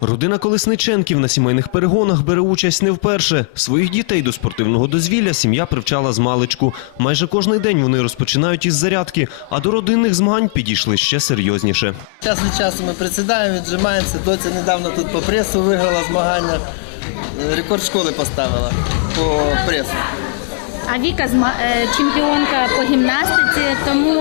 Родина Колесниченків на сімейних перегонах бере участь не вперше. Своїх дітей до спортивного дозвілля сім'я привчала з маличку. Майже кожний день вони розпочинають із зарядки, а до родинних змагань підійшли ще серйозніше. Час від часу ми присідаємо, віджимаємося. Доця недавно тут по пресу виграла змагання. Е, Рекорд школи поставила по пресу. А Віка е, чемпіонка по гімнастиці, тому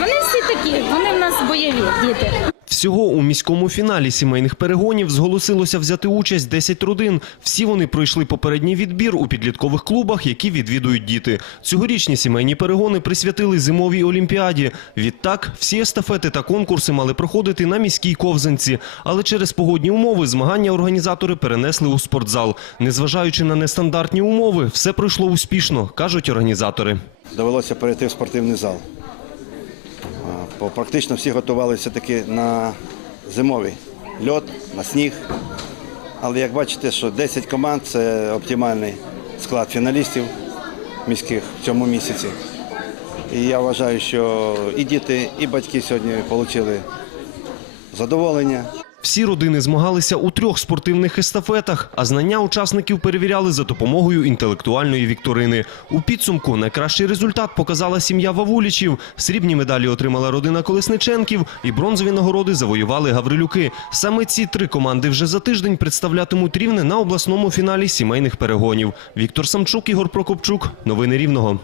вони всі такі, вони в нас бойові діти. Всього у міському фіналі сімейних перегонів зголосилося взяти участь 10 родин. Всі вони пройшли попередній відбір у підліткових клубах, які відвідують діти. Цьогорічні сімейні перегони присвятили зимовій олімпіаді. Відтак, всі естафети та конкурси мали проходити на міській ковзанці. Але через погодні умови змагання організатори перенесли у спортзал. Незважаючи на нестандартні умови, все пройшло успішно, кажуть організатори. довелося перейти в спортивний зал. Бо практично всі готувалися таки на зимовий льот, на сніг. Але як бачите, що 10 команд це оптимальний склад фіналістів міських в цьому місяці. І я вважаю, що і діти, і батьки сьогодні отримали задоволення. Всі родини змагалися у трьох спортивних естафетах, а знання учасників перевіряли за допомогою інтелектуальної вікторини. У підсумку найкращий результат показала сім'я Вавулічів. Срібні медалі отримала родина Колесниченків і бронзові нагороди завоювали Гаврилюки. Саме ці три команди вже за тиждень представлятимуть рівне на обласному фіналі сімейних перегонів. Віктор Самчук, Ігор Прокопчук. Новини Рівного.